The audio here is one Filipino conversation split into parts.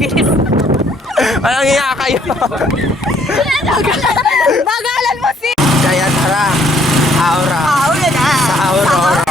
Bilis. Walang iya kayo. Bagalan mo si... Kaya tara. Aura. Aura na. Sa Aurora.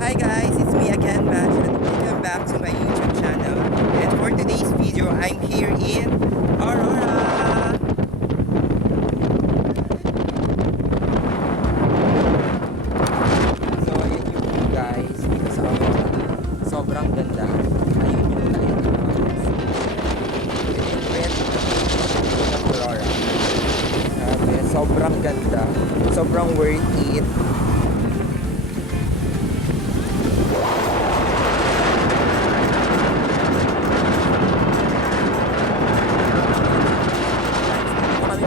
Hi guys, it's me again, Bash, and welcome back to my YouTube channel. And for today's video, I'm here in Aurora. So, ayun yung view guys, dito sa Aurora. Sobrang ganda. Ayun yung light. Ito yung red ng Aurora. Grabe, sobrang ganda. Sobrang worth it.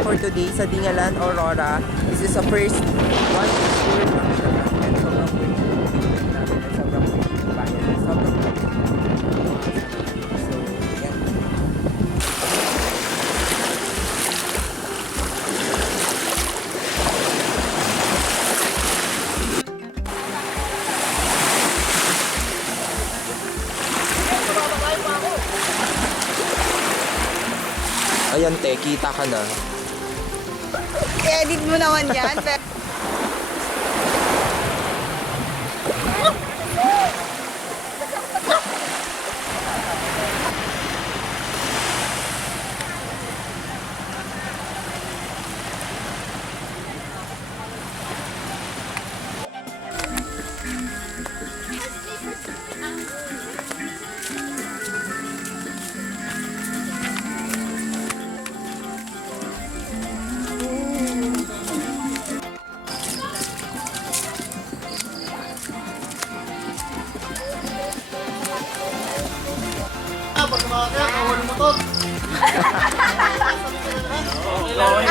For today sa Dingalan, Aurora. This is the first one this year lang siya. And sobrang pretty namin. Sobrang pretty bayan. Sobrang pretty. So, yan. Ayan te, kita ka na. I-edit mo naman yan.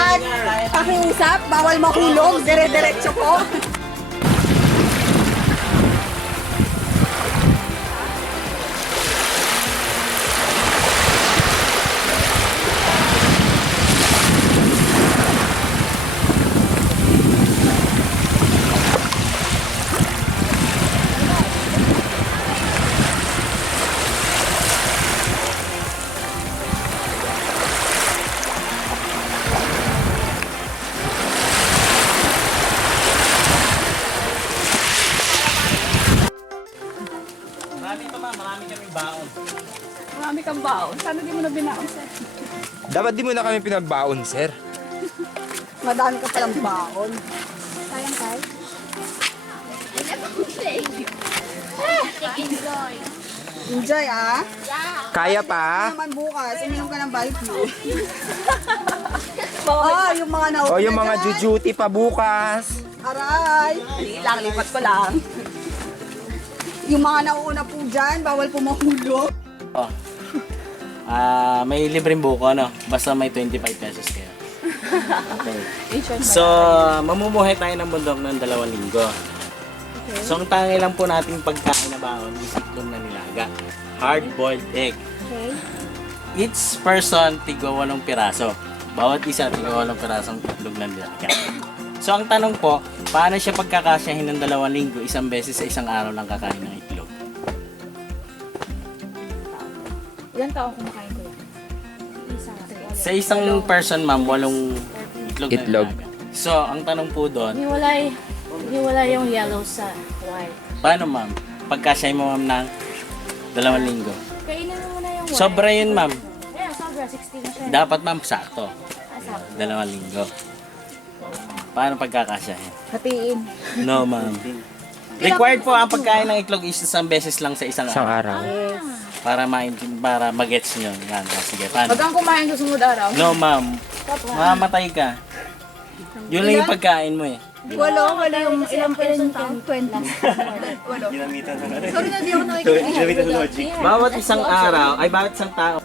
At pakiusap, bawal mahulog, dire-diretso po. Marami pa ma, marami kaming baon. Marami kang baon. Sana di mo na binaon, sir. Dapat di mo na kami pinagbaon, sir. Madami ka palang baon. Sayang tayo. Enjoy, ah. Kaya pa? Naman bukas, uminom ka ng Valplu. Oh, yung mga nauna O yung mga dyan. jujuti pa bukas. Aray. Hindi lang, lipat ko lang. Yung mga nauna po dyan, bawal po mahulog. Oh. May libreng buko, ano? Basta may 25 pesos kayo. Okay. So, mamumuhay tayo ng bundok ng 2 linggo. So, ang tangi lang po nating pagkain na baon is itlog na nilaga. Hard-boiled egg. Okay. Each person, tigwa 8 piraso. Bawat isa, tigwa 8 pirasong itlog na nilaga. So, ang tanong po, paano siya pagkakasyahin ng 2 linggo, isang beses sa isang araw lang kakain ng itlog? Ilan taong kumakain ko yan? Isa. Sa isang person, ma'am, 8 itlog, Itlog. na nilaga. So, ang tanong po doon, Hiwalay yung yellow sa white. paano ma'am? Pagkasyahin mo ma'am ng 2 linggo. Kainin mo muna yung white. Sobra yun ma'am. Ayan, sobra. 16 na siya. Dapat ma'am sakto. Asap. 2 linggo. Paano pagkakasyahin? Hatiin. No ma'am. Required po ang pagkain ng itlog is isang beses lang sa isang Isang araw. araw. Para mag-gets nyo. Yan. Sige, paano? Hanggang kumain sa sunod araw. No ma'am. Mamamatay ka. Yun lang yung pagkain mo eh. Wala yung ilang isang taon. 20. Sorry na, di ako nakikita. Bawat isang araw, ay bawat isang tao.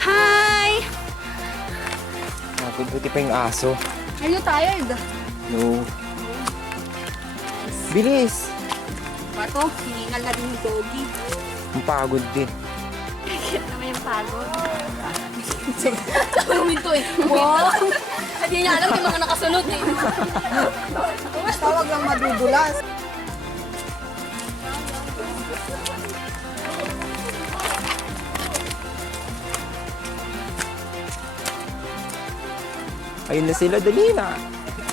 Hi! Buti pa yung aso. Are you tired? No. Bilis. Bato, hiningal na din yung doggy. Ang pagod din. Naman yung pagod. Huminto eh. Wow! Hindi niya alam yung mga nakasunod eh. Tawag lang madudulas. Ayun na sila, dali na.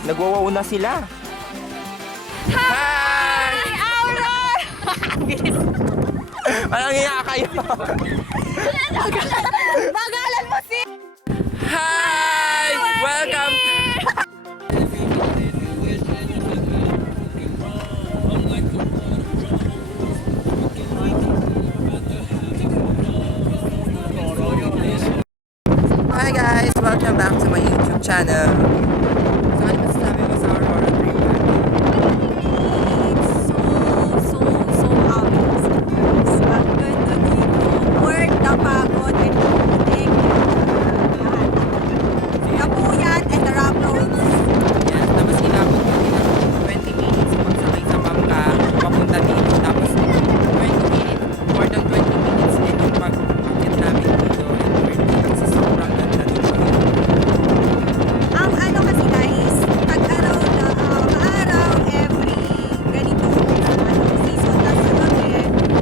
Nagwawaw na sila. Hi! Aura! Anong iya kayo? Bagalan mo si... Hi! Welcome! Hi guys! Welcome back to my YouTube channel. So ano masasabi mo sa Aurora Dream So amazing. Ang ganda dito. Worth the pagod and putik. Kapuyan and the rough roads. Yes, tapos inabot kami ng 20 minutes magsakay sa bangka, papunta dito. Tapos 20 minutes, more than 20 minutes din yung pag-akit namin dito. And 30 minutes, sobrang ganda dito. Ang ano kasi guys, pag-araw na araw every ganito season na sa gabi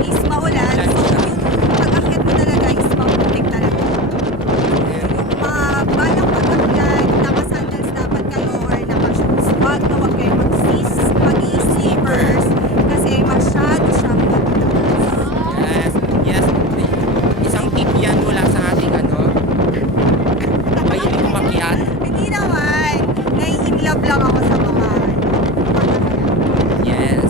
is maulan. So yung pag-akit mo talaga is maputik talaga. Yung balang pag-akit, naka-sandals dapat kayo or naka-shoes. Wag na wag kayo mag-slippers kasi masyado siyang Yes, yes. Isang tip yan mula sa ating ano. Mahilig umakyat. Hindi naman. Nai-inlove lang ako sa mga Yes.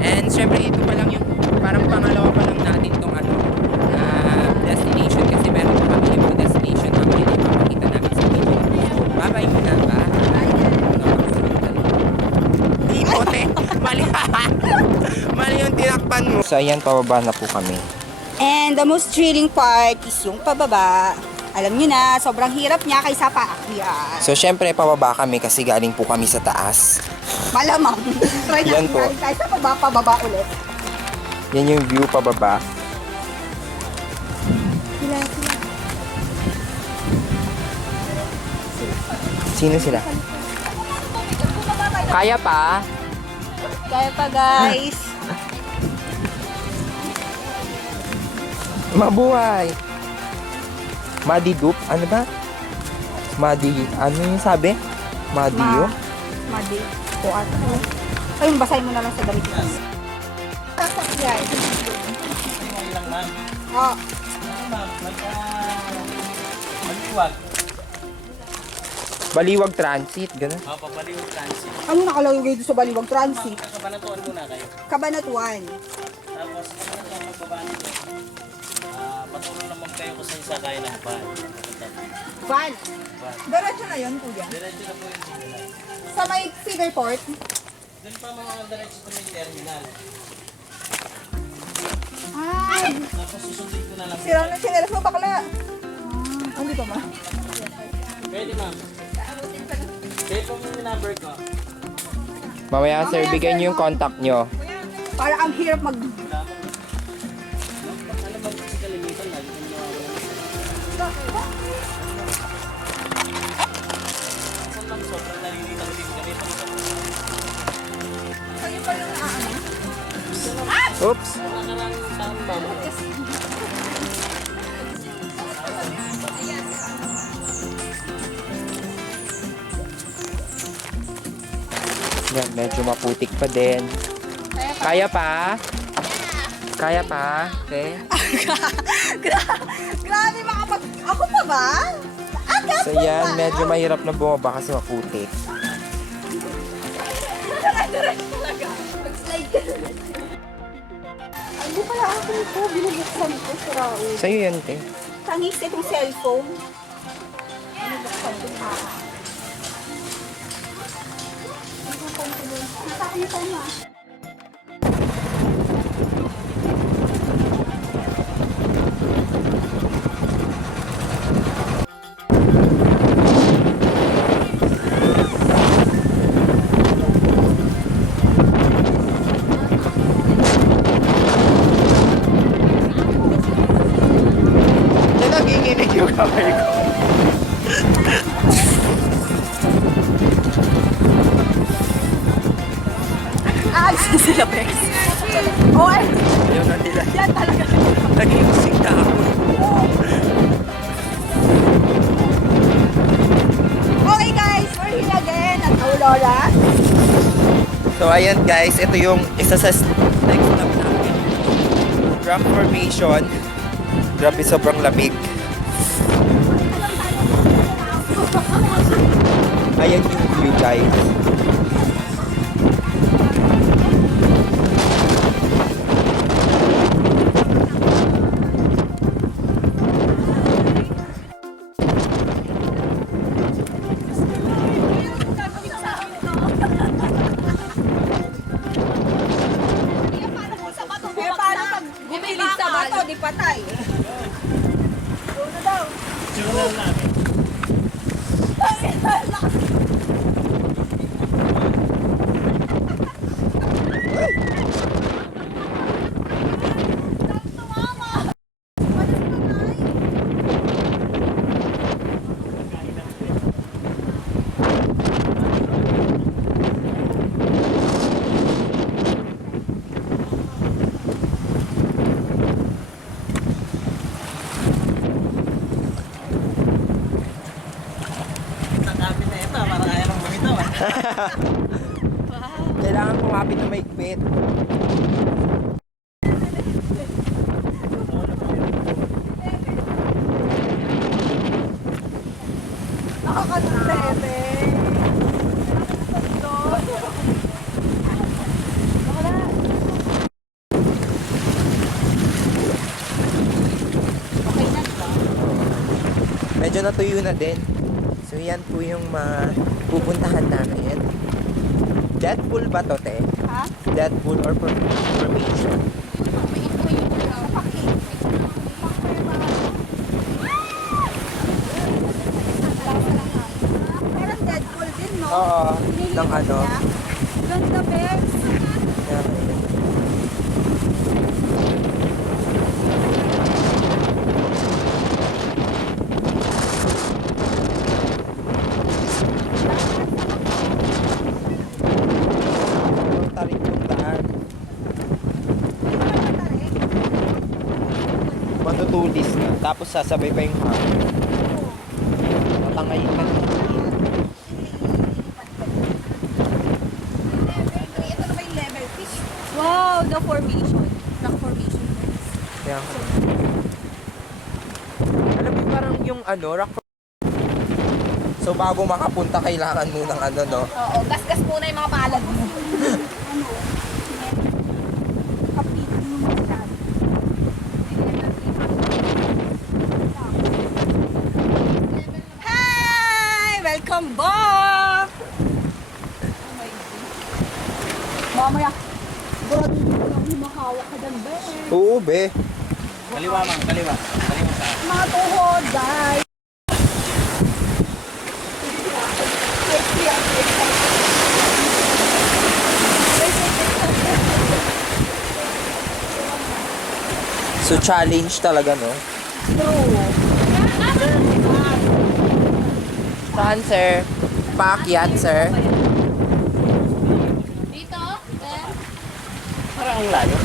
And syempre ito pa lang yung parang pangalawa pa lang natin tong ano destination kasi meron pa kami ibang destination na pwede mapakita namin sa video. Bye-bye muna ba? Imote! Mali! Mali yung tinakpan mo. So ayan, pababa na po kami. And the most thrilling part is yung pababa. Alam nyo na, sobrang hirap niya kaysa paakyat. So syempre pababa kami kasi galing po kami sa taas. Malamang. Try Yan natin po. galing tayo sa pababa ulit. Yan yung view pababa. Sino sila? Kaya pa? Kaya pa guys. Mabuhay! Madidup? Ano ba? Ano yung sabi? Madiyo? Madi. upuan. Ayun, basahin mo na lang sa damit ko. Sasakyan. Okay lang, ma'am. Oh, Ano, ma'am? Mag-iwag. Baliwag Transit, gano'n. Papaliwag transit. ano nakalagay doon sa Baliwag Transit? Kakabanatuan muna kayo. Cabanatuan. Tapos, ano ito, magbaba nito. Patulong naman kayo kung saan sa kaya ng van. Van. Van. Diretso na yun, kuya. Diretso na po yung terminal. Sa may Cedarport. Doon pa mga diretso sa may terminal. Ah, Tapos susundin ko na lang. sira na sinelas mo, bakla. Hindi pa ma. Pwede, ma'am. Pwede po yung number ko. Mamaya, sir, bigyan niyo yung contact niyo. Para ang hirap mag... Wala mo. Ano bang kasi kalimitan? Lagi ko nawawala. Saan ma'am? Sobrang nalilitang din kami. Kayo pa yung ano? Oops! Wala ka lang taon, ma'am. Yan, medyo maputik pa din. Kaya pa? Kaya pa? Okay. Grabe makapag... Ako pa ba? Agad So yan, medyo mahirap na bumaba kasi maputik. Hindi pala ako ito. Binubuksan ko sa Raul. Sa'yo yan, te. Tangis itong cellphone. Binubuksan ko pa. Nakakita mo ah. Yan, naginginig yung kamay ko. Ah, sila Bex. Oh, ay. Yun na nila. Yan talaga. Nagigising na ako. Okay guys, we're here again at Aurora. So ayan guys, ito yung isa sa next stop namin. Rock formation. Grabe, sobrang lamig. Ayan yung view guys. Eh, paano pag bumilig sa bato, di patay? Una daw. Journal namin. Nakapit na ito, para kaya nang bumitaw. Kailangan kumapit na maigpit. Nakakatrebe. Medyo natuyo na din. So yan po yung pupuntahan namin. Deadpool ba to, te? Ha? Deadpool or formation? Parang Deadpool din, no? Oo, ng ano. Ganda, Bex. Yan. Tarik yung daan. Matutulis na. Tapos sasabay pa yung hangin. Matangayin ka na. rock. So bago makapunta, kailangan mo ng no? Oo, gas-gas muna yung mga palad mo. Kapit mo masyado. Hi! Welcome back! Mamaya, grabe ko lang humahawak ka dyan, be. Oo, be. Kaliwa, ma'am. Kaliwa. Kaliwa ka. Mga tuhod, guys. So challenge talaga, no? Saan, sir? Paakyat, sir? Dito, Parang ang layo.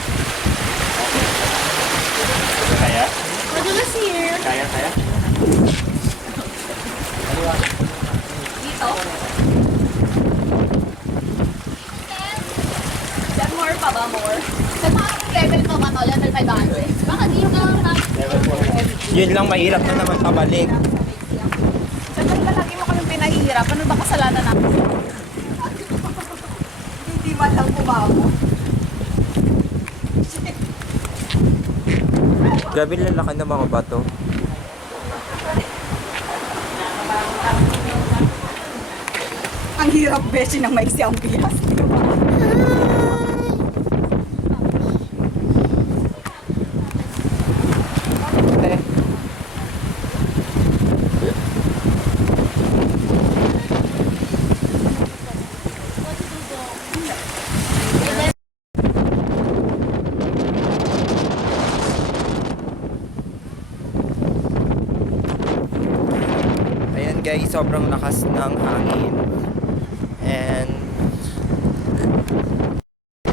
Kaya? madulas here. Kaya? Kaliwa. Dito. Then more pa ba, more? Sa mga level pa ba to? Level 500? Baka dito lang na. Yun lang, mahirap na naman pabalik. Siyempre ka lagi mo kami pinahihirap. Ano ba kasalanan natin? Hindi man lang kumamo. Grabe lalaki ng mga bato. Ang hirap, beshi, ng maiksi ang piyas. Di ba? Ayan guys, sobrang lakas ng hangin. And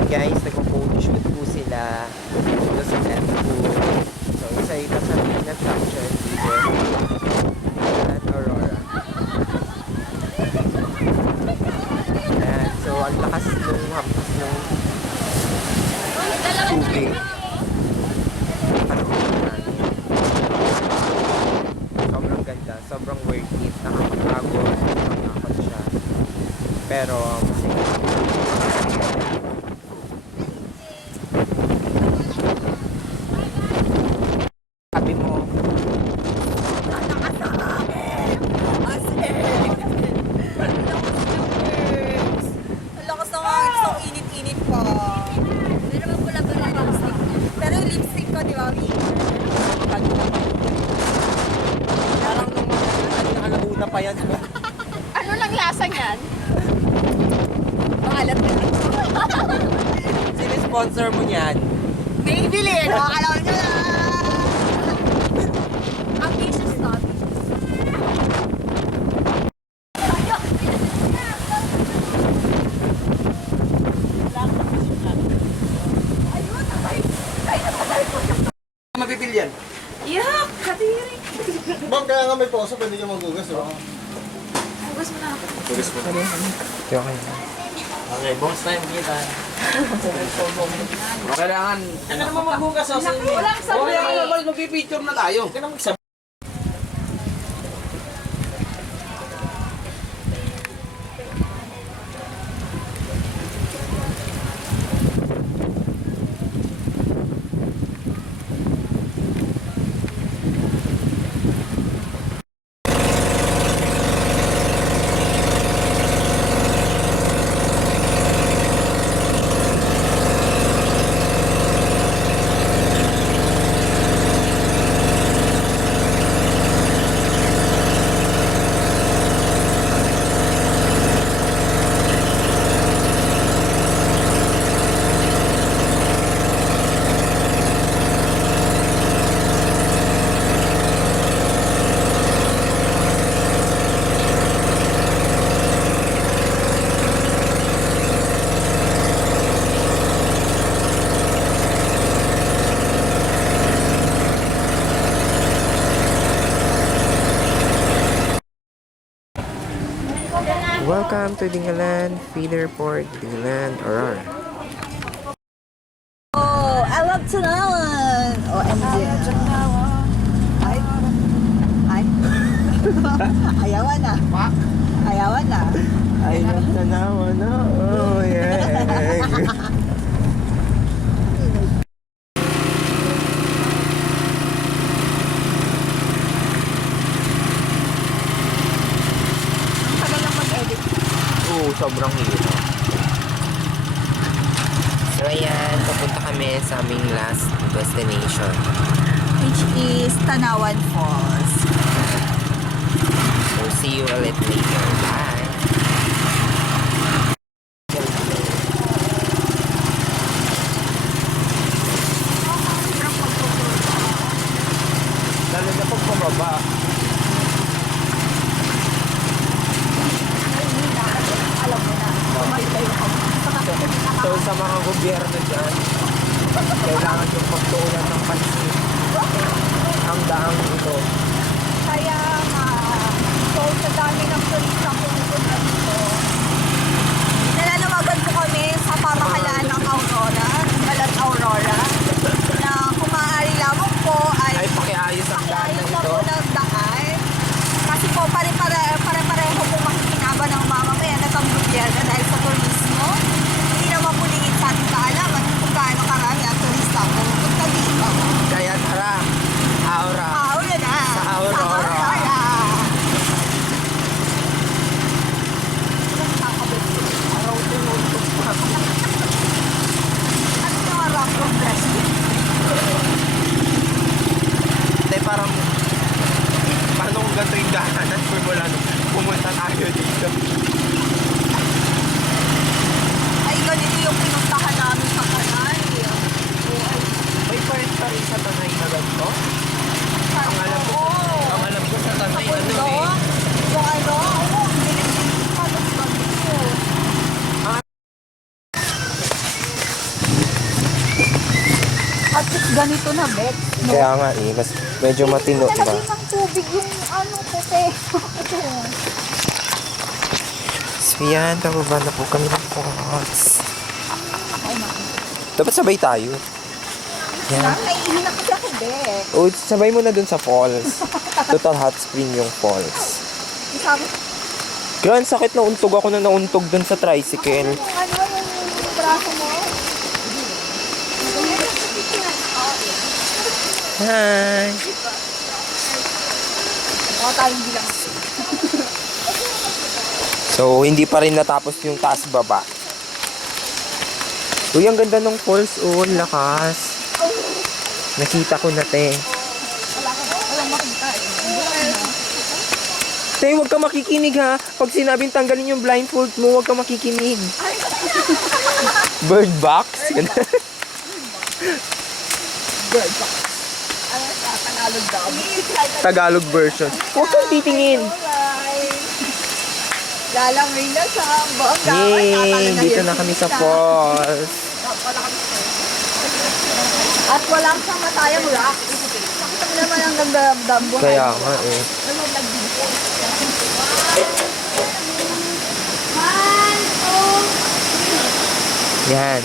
guys, nagpo-photoshoot po sila dito sa F2. So isa ito sa attraction dito at Aurora. Ayan, so ang lakas ng hampas ng tubig. Ano ko hangin. Sobrang ganda, sobrang worth it, nakakapagod, nakakapagod siya. Pero, sabi mo, As in. Ang lakas ng hangin, so init-init pa. Pero mapula pa rin ang lipstick. Pero yung lipstick ko, di ba? parang nung nakalauna pa yan. Ano lang lasa niyan? Maalat na lang. Sino sponsor mo niyan? Maybelline! O, alam nyo na! Ambitious thought. Mapipil yan. Yuck! Kadiri! Bang, kaya nga may poso, pwede ka magugas, oh. Hugas mo na ako. Gugas mo. Okay. Okay, bonus time kita. Kailangan, Ano naman maghugas oh? Walang oh, kaya magpipicture na tayo. Kailangan magsabi. Welcome to Dingalan, Feeder Port, Dingalan, Aurora. Oh, I love Tanawan! OMG. Ay. Ay. Ayawan na. Ayawan na. Ay, nagtanawa na. Oh, yeah. Ang tagal lang mag-edit. Oo, sobrang hirap. So, ayan. Papunta kami sa aming last destination. Which is Tanawan Falls. So, see you ulit later. Bye! Lalo na pag pumaba. Alam mo na. Tumaybay ako. So, sa mga gobyerno dyan, kailangan yung pagtuunan ng pansin ang daang ito. Kaya nga, so sa dami ng turista pumupunta dito, nalalawagan po kami sa pamahalaan ng Aurora, Balat Aurora, na kung maaari lamang po ay Pakiayos ang daan na ayos na ito. po ng daan. Kasi po pare-pareho po makikinaba ng mamamayan at ang gobyerno dahil sa turismo. Hindi naman po lingid sa ating kaalaman kung gaano karami ang turista pumupunta dito. Kaya tara, Aura. Aura na! Sa Aurora. Ano yung rock progress? Hindi, parang paano kung ganito yung daanan formula nung pumunta tayo dito. Ay, ganito yung pinuntahan namin sa kanal. May part pa rin sa Tanay na ganito. Ang alam ko sa Tanay, ano eh. Yung ano, oo, bilis-bilis pa ng ganito. At least ganito na, Bet. No? Kaya nga eh, mas medyo matino ba? Nalagay ng tubig yung ano, puti. Ito. So yan, pababa na po kami ng falls. Dapat sabay tayo. Yan. Naiihi na kasi ako, Bet. O, sabay mo na dun sa falls. Total hot spring yung falls. Sabi, Kaya ang sakit na untog ako na nauntog dun sa tricycle. yung ano, yung braso mo. Hi! O, tayong bilang. So, hindi pa rin natapos yung taas baba. Uy, ang ganda ng falls, oh, lakas. Nakita ko na, te. Walang makita eh. Te, huwag ka makikinig ha. Pag sinabing tanggalin yung blindfold mo, huwag ka makikinig. Bird box? Bird box. Ano sa Tagalog daw? Tagalog version. Huwag kang titingin. Alright. Lalamay na sa bongga. Yay! Dito na kami sa falls. At walang siyang matayang rock. Nakita mo naman ang ganda ng dambo. Kaya nga eh. Yan.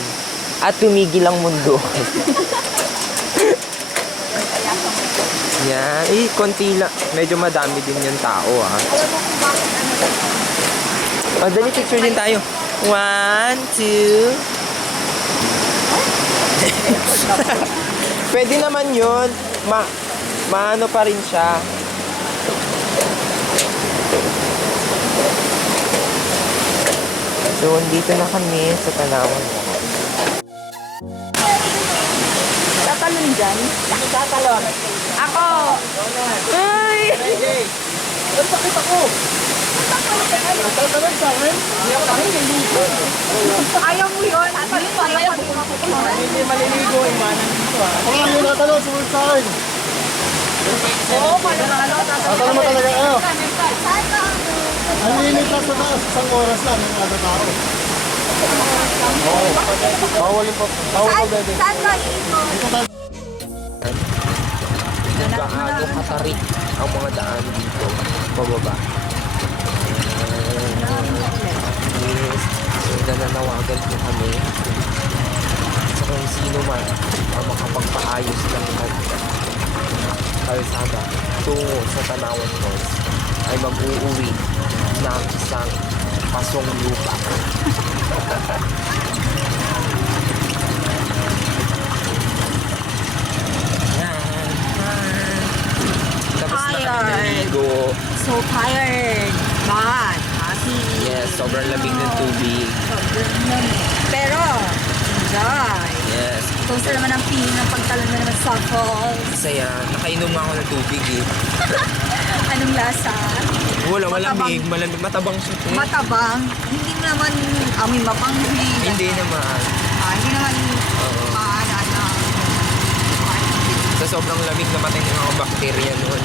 At tumigil ang mundo. Yan. Eh, konti lang. Medyo madami din yung tao ah. Oh, dali picture din tayo. 1, 2. Pwede naman yun. Maano pa rin siya. So, dito na kami sa Tanawan. Tatalon dyan. Tatalon. Ako! Ay! Ang sakit ako! Tatalon sa akin? Ayaw mo yun. Tatalon mo. Ayaw mo. Hindi maliligo, imanan dito ha. Kung ano yung natalon, sumunod sa akin. Oo, panalo. Tatalon mo talaga kayo. Saan ka? Ang limit lang sa taas, isang oras lang yung ano tao. Oo. Bawal yung bebe. Saan ka ikot? Gaano katarik ang mga daan dito. Pababa. Yes. So, nananawagan po kami sa kung sino man ang makapagpaayos ng kalsada tungo sa Tanawan Falls. ay mag-uuwi ng isang pasong lupa. Tapos na kami Tired. naligo. So tired. But happy. Yes, sobrang lamig ng tubig. Pero, enjoy. Yes. Kung naman ang feeling ng pagtalon mo naman sa falls. Masaya. Nakainom nga ako ng tubig eh. Anong lasa? Wala, malamig. Malamig. Matabang siya. Eh. Matabang. Hindi mo naman amoy mapanghi. Hindi naman. Hindi naman Oo. maano. Sa sobrang lamig, namatay ng mga bakterya noon.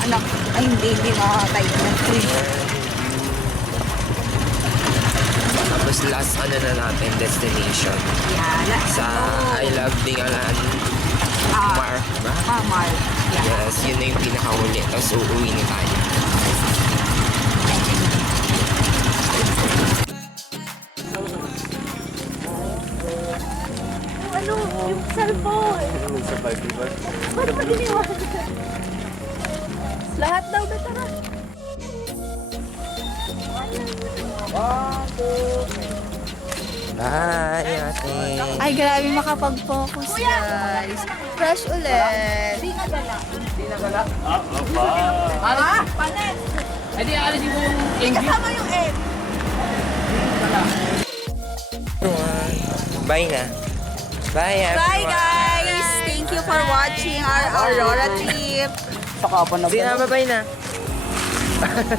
Anak, ay hindi makakatay ng free. Tapos last ano na natin, destination. Yeah, Sa I Love Dingalan. Mar. Ba? Mar. Yeah. Yes, yun na yung pinakahuli. Tapos uuwi na tayo. Ano? Yung cellphone. Ba't pa giniwan? Lahat daw na tara. Bye, ate. Ay, grabe makapag-focus, guys. Fresh ulit. Kasama yung egg. Bye na. Bye, everyone. Bye, guys. Thank you for watching our Aurora trip. Sa kapan na Sige na, bye na.